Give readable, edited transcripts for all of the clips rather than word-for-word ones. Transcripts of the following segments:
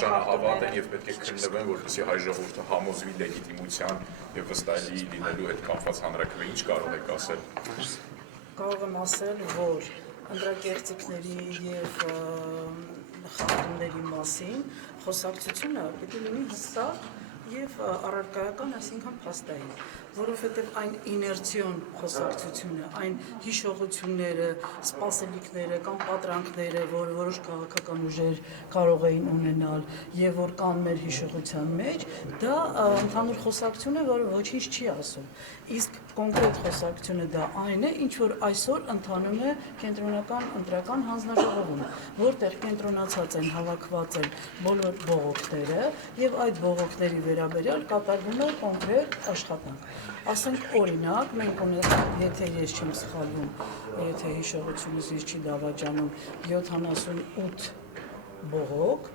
արժանահավատ են եւ պետք է քննվեն, որպեսզի հայ ժողովուրդը համոզվի լեգիտիմության եւ վստահելի լինելու հետ կապված հանրաքվե, ինչ կարող եք ասել։ Կարող եմ ասել, որ ընտրակերտիկների եւ խախտումների մասին խոսակցությունը պետք է լինի հստակ եւ առարկայական, այսինքն փաստային, որովհետեւ այն իներցիոն խոսակցությունը, այն հիշողությունները, սպասելիքները կամ պատրանքները, որ որոշ քաղաքական ուժեր կարող էին ունենալ եւ որ կան մեր հիշողության մեջ, դա ընդհանուր խոսակցություն է, որը ոչինչ չի ասում։ Իսկ կոնկրետ խոսակցությունը դա այն է, ինչ որ այսօր ընթանում է կենտրոնական ընտրական հանձնաժողովում, որտեղ կենտրոնացած են հավաքված են բոլոր բողոքները եւ այդ բողոքների վերաբերյալ կատարվում է կոնկրետ աշխատանք։ Ասենք օրինակ, մենք ունենք, եթե ես չեմ սխալվում, եթե հիշողությունս ինձ չի դավաճանում, 78 բողոք,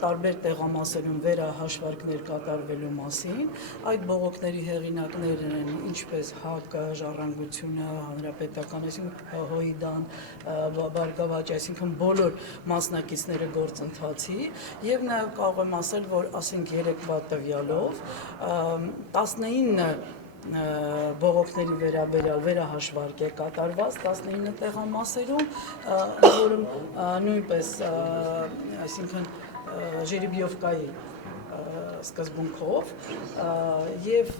տարբեր տեղամասերում վերահաշվարկներ կատարվելու մասին, այդ բողոքների հեղինակներն են ինչպես ՀԱԿ-ը, Ժառանգությունը, Հանրապետական, այսինքն ՀՅԴ-ն, Բարգավաճ, այսինքն բոլոր մասնակիցները գործընթացի եւ նաեւ կարող եմ ասել, որ ասենք երեկվա տվյալով 19 բողոքների վերաբերյալ վերահաշվարկ է կատարված 19 տեղամասերում, որում նույնպես, այսինքն ժերեբիովկայի սկզբունքով եւ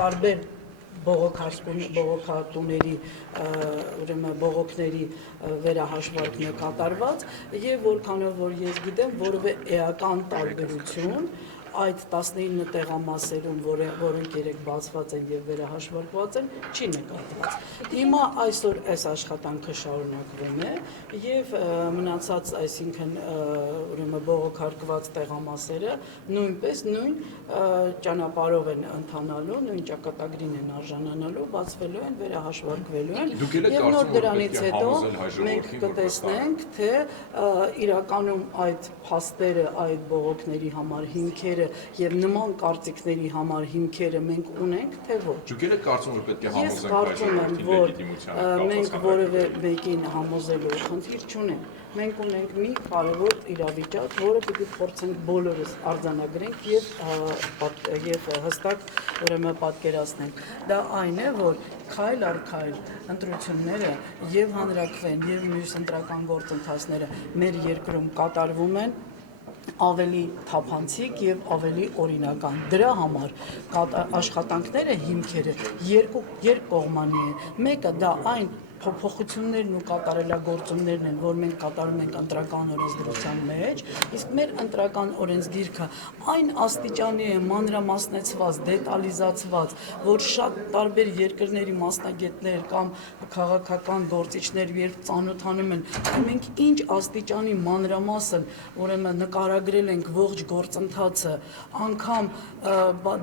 տարբեր բողոքատուների ուրեմն բողոքների վերահաշվարկն է կատարված եւ որքանով որ ես գիտեմ որևէ էական տարբերություն այդ 19 տեղամասերում, որոնք երեք բացված են եւ վերահաշվարկված են, չի նկատված։ Հիմա այսօր այս աշխատանքը շարունակվում է եւ մնացած, այսինքն ուրեմն բողոքարկված տեղամասերը նույնպես նույն ճանապարհով են ընթանալու, նույն ճակատագրին են արժանանալու, բացվելու են, վերահաշվարկվելու են եւ նոր դրանից հետո մենք կտեսնենք, թե իրականում այդ փաստերը, այդ բողոքների համար հիմքերը եւ նման կարծիքների համար հիմքերը մենք ունենք, թե ոչ։ Դուք եք կարծում, որ պետք է համոզենք այս ժողովրդի մենք որևէ մեկին համոզելու խնդիր չունենք։ Մենք ունենք մի կարևոր իրավիճակ, որը պիտի փորձենք բոլորս արձանագրենք եւ հստակ ուրեմն պատկերացնենք։ Դա այն է, որ քայլ առ քայլ ընտրությունները եւ հանրաքվեն եւ մյուս ընտրական գործընթացները մեր երկրում կատարվում են ավելի թափանցիկ եւ ավելի օրինական։ Դրա համար աշխատանքները հիմքերը երկկողմանի են։ Մեկը դա այն փոփոխություններն ու կատարելագործումներն են, որ մենք կատարում ենք ընտրական օրենսդրության մեջ, իսկ մեր ընտրական օրենսգիրքը այն աստիճանի է մանրամասնեցված, դետալիզացված, որ շատ տարբեր երկրների մասնագետներ կամ քաղաքական գործիչներ երբ ծանոթանում են, մենք ինչ աստիճանի մանրամասն, ուրեմն նկարագրել ենք ողջ գործընթացը, անգամ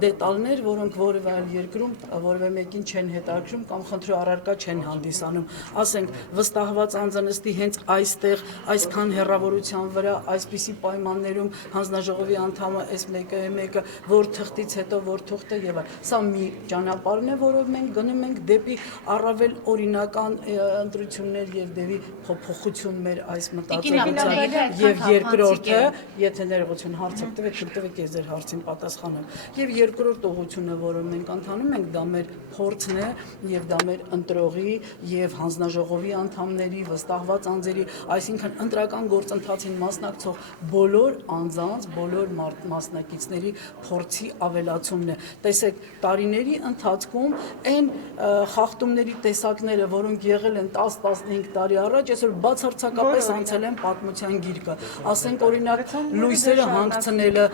դետալներ, որոնք որևէ այլ երկրում որևէ մեկին չեն հետաքրքրում կամ խնդրի առարկա չեն հանդիսանում։ Ասենք վստահված անձանստի հենց այստեղ այսքան հեռավորության վրա այսպիսի պայմաններում հանձնաժողովի անդամը այս մեկը որ թղթից հետո որ թուղթը եւ սա մի ճանապարհն է, որով մենք գնում ենք դեպի առավել օրինական ընտրություններ եւ դեպի փոփոխություն մեր այս մտածողության եւ երկրորդը, եթե ներողություն հարցը տվեք ես ձեր հարցին պատասխանեմ եւ երկրորդ ուղղությունը, որը մենք ընթանում ենք, դա մեր փորձն է եւ դա մեր ընտրողի եւ հանձնաժողովի անդամների, վստահված անձերի, այսինքն ընտրական գործընթացին մասնակցող բոլոր անձանց, բոլոր մասնակիցների փորձի ավելացումն է։ Տեսեք, տարիների ընթացքում այն խախտումների տեսակները, որոնք եղել են 10-15 տարի առաջ, այսօր բացարձակապես անցել են պատմության գիրկը։ Ասենք օրինակ լույսերը հանգցնելը,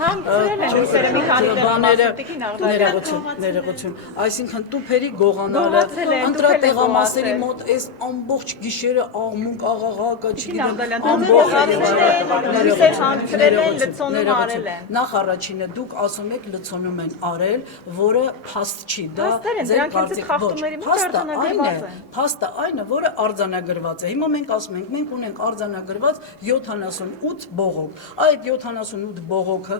ներողություն, այսինքն տուփերի գողանալը, ընտրատեղամասերի մոտ այս ամբողջ գիշերը աղմուկ աղաղակը, չգիտեմ, նախ առաջինը դուք ասում եք լցոնում են արել, որը փաստ չի, դա ձեր կարծիք փաստը այն է, որը արձանագրված է։ Հիմա մենք ասում ենք, մենք ունենք արձանագրված 78 բողոք, այդ 78 բողոքը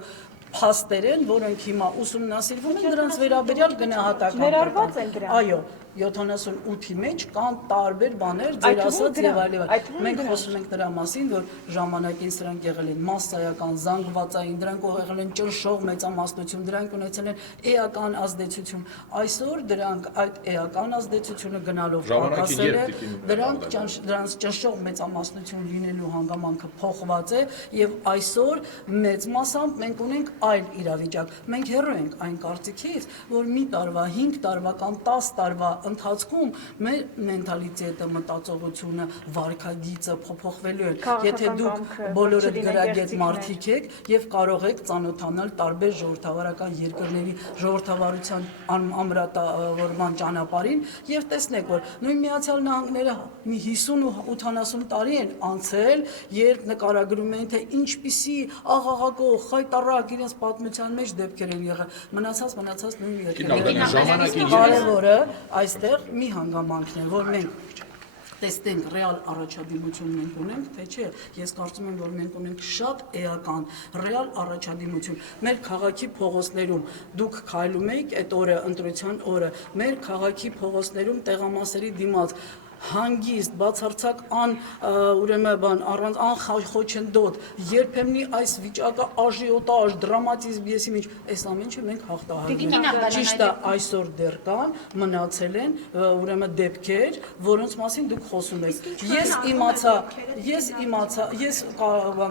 փաստեր են, որոնք հիմա ուսումնասիրվում են, դրանց վերաբերյալ գնահատական ներառված են դրանք։ Այո, 78-ի մեջ կան տարբեր բաներ, ձեր ասած եւ այլն։ Մենք խոսում ենք դրա մասին, որ ժամանակին սրանք եղել են մասսայական, զանգվածային, դրանք եղել են ճնշող մեծամասնություն, դրանք ունեցել են էական ազդեցություն։ Այսօր դրանք այդ էական ազդեցությունը գնալով պակասել է, դրանց ճնշող մեծամասնություն լինելու հանգամանքը փոխված է եւ այսօր մեծ մասամբ մենք ունենք այլ իրավիճակ։ Մենք հեռու ենք այն կարծիքից, որ մի տարվա, 5 տարվա կամ 10 տարվա ընթացքում մեր մենթալիտետը, մտածողությունը, վարքագիծը փոփոխվելու է։ Եթե դուք բոլորդ գրագետ մարդիկ եք եւ կարող եք ծանոթանալ տարբեր ժողովրդավարական երկրների ժողովրդավարության ամրատավորման ճանապարհին եւ տեսնեք, որ նույն Միացյալ Նահանգները մի 50-80 տարի են անցել, երբ նկարագրում են, թե ինչպիսի աղաղակող, խայտառակ իրենց պատմության մեջ դեպքեր են եղել, մնացած նույն երկրների։ Կարևորը այստեղ մի հանգամանքն է, որ մենք տեսնենք ռեալ առաջադիմություն մենք ունենք, թե չէ, ես կարծում եմ, որ մենք ունենք շատ էական, ռեալ առաջադիմություն։ Մեր քաղաքի փողոցներում դուք քայլում եք այդ օրը, ընտրության օրը, մեր քաղաքի փողոցներում տեղամասերի դիմաց հանգիստ, բացարձակ առանց անխոչնդոտ, երբեմնի այս վիճակը աժիոտաժ, դրամատիզմ, եսի ինչ, այս ամենը մենք հաղթահարում ենք։ Ճիշտ է, այսօր դեռ կան, մնացել են դեպքեր, որոնց մասին դուք խոսում եք։ Ես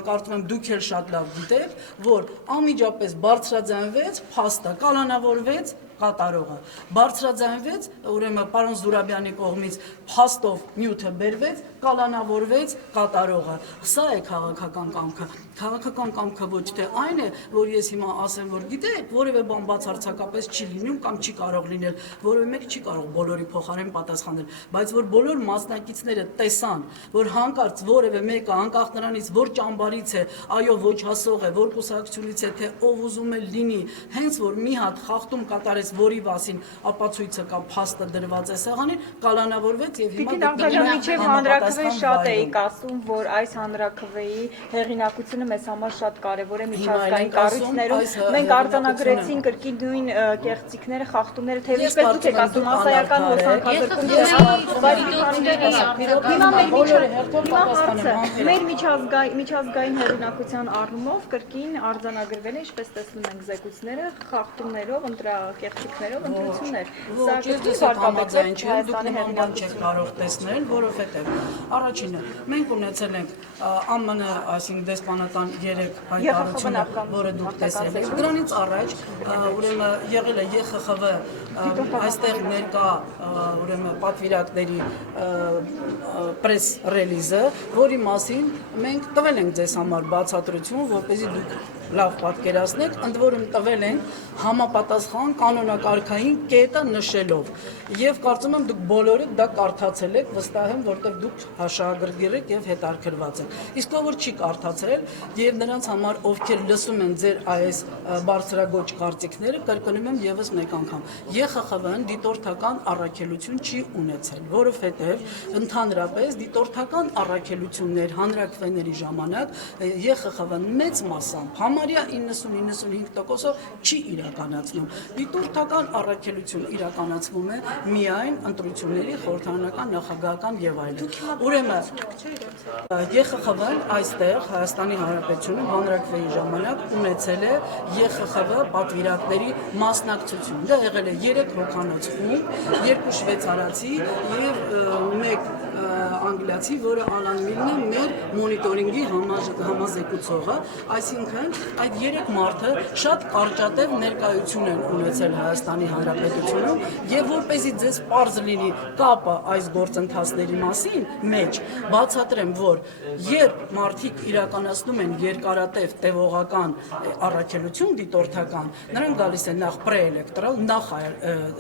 կարծում եմ դուք էլ շատ լավ գիտեք, որ անմիջապես բարձրաձայնվեց փաստը, կալանավորվեց կատարողը, բարձրաձայնվեց, պարոն Զուրաբյանի կողմից փաստով նյութը բերվեց, կալանավորվեց կատարողը։ Սա է քաղաքական կամքը։ Քաղաքական կամքը ոչ թե այն է, որ ես հիմա ասեմ, որ գիտեք, որևէ բան բացարձակապես չի լինում կամ չի կարող լինել, որևէ մեկ չի կարող բոլորի փոխարեն պատասխանել, բայց որ բոլոր մասնակիցները տեսան, որ հանկարծ որևէ մեկը անկախ նրանից, որ ճամբարից է, այո, ոչ հասող է, որ կուսակցությունից է, թե ով ուզում է լինի, հենց որ մի հատ խախտում կատարեց, որի մասին ապացույցը կամ փաստը դրված է սեղանին, կալանավորվեց եւ հիմա շատ էիք ասում, որ այս հանրաքվեի հեղինակությունը մեզ համար շատ կարևոր է միջազգային կառույցներում։ Մենք արձանագրեցին կրկին նույն կեղծիքները, խախտումները, թե ինչպես դուք եք ասում, մասսայական մեր միջազգային հեղինակության առումով կրկին արձանագրվել է, ինչպես տեսնում ենք զեկույցները, խախտումներով, ընտրակեղծիքներով ընտրություններ։ Սա կրկին վարկաբեկվեց Հայաստանի հեղինակությունը։ Որովհետև առաջինը մենք ունեցել ենք ԱՄՆ, այսինքն դեսպանատան 3 հայտարարությունը, որը դուք տեսել եք։ Դրանից առաջ եղել է ԵԽԽՎ այստեղ ներկա պատվիրակների պրես ռելիզը, որի մասին մենք տվել ենք ձեզ համար բացատրություն, որպեսզի դուք լավ պատկերացնեք, ընդ որում տվել են համապատասխան կանոնակարգային կետը նշելով։ Եվ կարծում եմ դուք բոլորը դա կարդացել եք, վստահ եմ, որտեղ դուք հաշվագրգիռ եք եւ հետաքրքրված եք։ Իսկ ով որ չի կարդացել եւ նրանց համար ովքեր լսում են ձեր այս բարձրագույն կարծիքները, կրկնում եմ եւս մեկ անգամ։ ԵԽԽՎ-ն դիտորդական առաքելություն չի ունեցել, որովհետեւ ընդհանրապես դիտորդական առաքելություններ հանրաքվեների ժամանակ ԵԽԽՎ-ն մեծ մասամբ համարյա 90-95%-ով չի իրականացնում։ Դիտորդական առաքելություն իրականացվում է միայն ընտրությունների խորհրդարանական, նախագահական եւ այլն։ Ուրեմն ԵԽԽՎ-ն այստեղ Հայաստանի Հանրապետությունում հանրաքվեի ժամանակ ունեցել է ԵԽԽՎ պատվիրակների մասնակցություն։ Դա եղել է 3 հոգանոց խումբ, 2 շվեյցարացի եւ 1 անգլիացի, որը Ալան Միլն է, մեր մոնիտորինգի համազեկուցողը, այսինքն այդ 3 մարդը շատ կարճատև ներկայություն են ունեցել Հայաստանի Հանրապետությունում եւ որպեսզի ձեզ պարզ լինի կապը այս գործընթացների մասին մեջ, բացատրեմ, որ երբ մարդիկ իրականացնում են երկարատև տևողական առաքելություն դիտորդական, նրանք գալիս են նախ պրեէլեկտրալ, նախ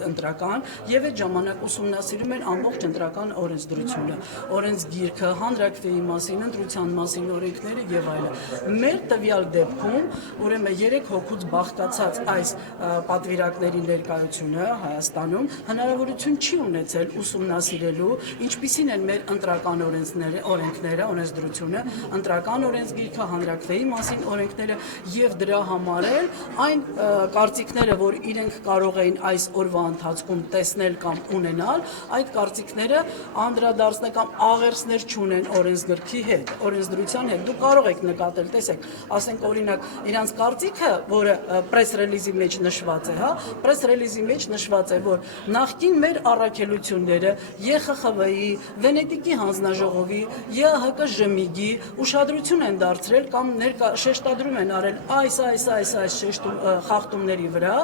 ընտրական եւ այդ ժամանակ ուսումնասիրում են ամբողջ ընտրական օրենսդրությունը։ կանոնը, օրենսգիրքը, հանրաքվեի մասին, ընտրության մասին օրենքները եւ այլն։ Մեր տվյալ դեպքում ուրեմն 3 հոգուց բաղկացած այս պատվիրակների ներկայությունը Հայաստանում հնարավորություն չի ունեցել ուսումնասիրելու ինչպիսին են մեր ընտրական օրենքները, օրենսդրությունը, ընտրական օրենսգիրքը, հանրաքվեի մասին օրենքները եւ դրա համար էլ այն կարծիքները, որ իրենք կարող էին այս օրվա ընթացքում տեսնել կամ ունենալ, այդ կարծիքները անդրադարձնել կամ աղերսներ չունեն օրենսգրքի հետ, օրենսդրության հետ։ Դուք կարող եք նկատել, տեսեք, ասենք օրինակ իրանց կարծիքը, որը press release-ի մեջ նշված է, հա, press release-ի մեջ նշված է, որ նախկին մեր առաքելությունները ԵԽԽՎ-ի, Վենետիկի հանձնաժողովի, ԵԱՀԿ-ԺՄԻԳ-ի ուշադրություն են դարձրել կամ շեշտադրում են արել այս խախտումների վրա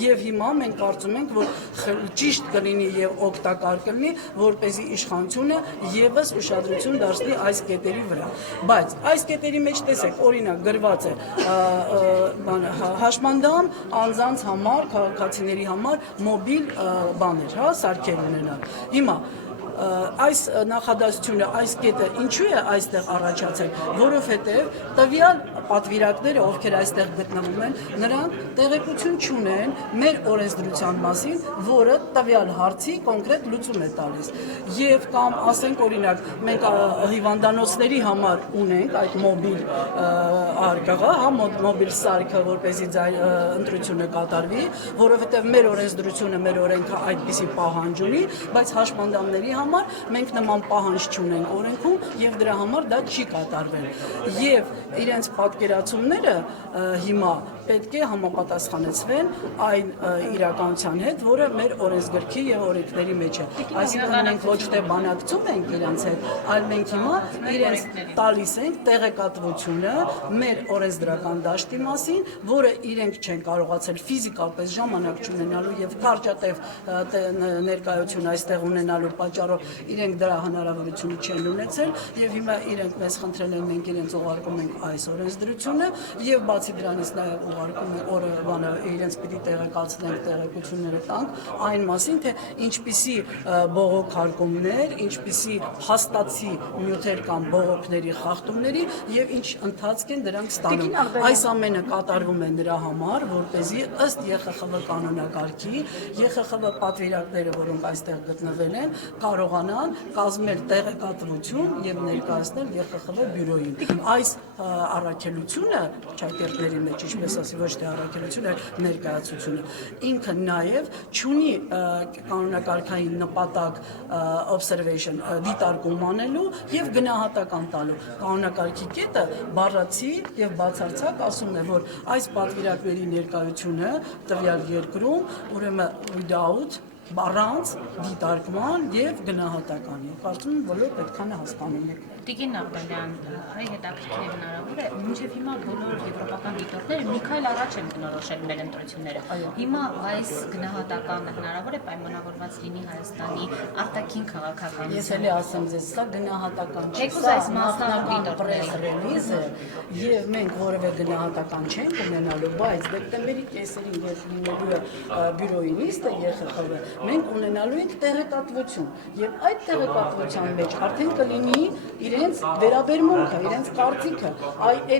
եւ հիմա մենք կարծում ենք, որ ճիշտ կլինի եւ օգտակար կլինի, որպեսզի իշխանությունը եւս ուշադրություն դարձնի այս կետերի վրա։ Բայց այս կետերի մեջ տեսեք, օրինակ գրված է հաշմանդամ անձանց համար, քաղաքացիների համար մոբիլ բաներ, հա, սարքեր ունենալ։ Հիմա այս նախադասությունը, այս կետը ինչու է այստեղ առաջացել, որովհետև տվյալ պատվիրակները, ովքեր այստեղ գտնվում են, նրանք տեղեկություն չունեն մեր օրենսդրության մասին, որը տվյալ հարցի կոնկրետ լուծում է տալիս։ Եվ կամ ասենք օրինակ, մենք հիվանդանոցների համար ունենք այդ մոբիլ արկղը, հա, մոբիլ սարքը, որպեսզի ընտրությունը կատարվի, որովհետև մեր օրենսդրությունը, մեր օրենքը այդպիսի պահանջ ունի, բայց հաշմանդամների համար մենք նման պահանջ չունենք օրենքում եւ դրա համար դա չի կատարվել։ Եվ իրենց պատկերացումները հիմա պետք է համապատասխանեցվեն այն իրականության հետ, որը մեր օրենսգրքի եւ օրենքների մեջ է։ Այսինքն մենք ոչ թե բանակցում ենք իրենց հետ, այլ մենք հիմա իրենց տալիս ենք տեղեկատվությունը մեր օրենսդրական դաշտի մասին, որը իրենք չեն կարողացել ֆիզիկապես ժամանակ չունենալու եւ կարճատև ներկայություն այստեղ ունենալու պատճառով իրենք դրա հնարավորությունը չեն ունեցել եւ հիմա իրենք մեզ խնդրել են, մենք իրենց ուղարկում ենք այս օրենսդրությունը եւ բացի դրանից նաեւ ուղարկում ենք իրենց պիտի տեղեկացնենք, տեղեկությունները տանք այն մասին, թե ինչպիսի բողոքարկումներ, ինչպիսի հաստացի նյութեր կամ բողոքների խախտումների եւ ինչ ընթացք են դրանք ստանում։ Այս ամենը կատարվում է նրա համար, որպեսզի ըստ ԵԽԽՎ կանոնակարգի ԵԽԽՎ պատվիրակները, որոնք այստեղ գտնվել են, կարողանան կազմել տեղեկատվություն եւ ներկայացնել ԵԽԽՎ բյուրոյին։ Այս առաքելությունը ճակերտների մեջ, ինչպես ասի, ոչ թե առաքելություն, այլ ներկայացությունը ինքը նաեւ չունի կանոնակարգային նպատակ observation դիտարկում անելու եւ գնահատական տալու։ Կանոնակարգի կետը բառացի եւ բացարձակ ասում է, որ այս պատվիրակների ներկայությունը տվյալ երկրում ուրեմն without առանց դիտարկման եւ գնահատականի։ Կարծում եմ բոլոր պետք է հասկանում եք։ Տիկին Նաղդալյան, այ հետաքրքիր է հնարավոր է, մինչև հիմա բոլոր եվրոպական դիտորդները մի քայլ առաջ են բնորոշել մեր ընտրությունները։ Հիմա այս գնահատականը հնարավոր է պայմանավորված լինի Հայաստանի արտաքին քաղաքականության։ Ես էլի ասեմ ձեզ, սա գնահատական չէ, Եկուզ այս մասնական press release-ը եւ մենք որևէ գնահատական չենք ունենալու, բայց դեկտեմբերի կեսերին երբ լինելու է բյուրոյի նիստը ԵԽԽՎ, մենք ունենալու ենք տեղեկատվություն եւ այդ տեղեկատվության մեջ արդեն կլինի իրենց վերաբերմունքը, իրենց կարծիքը, այդ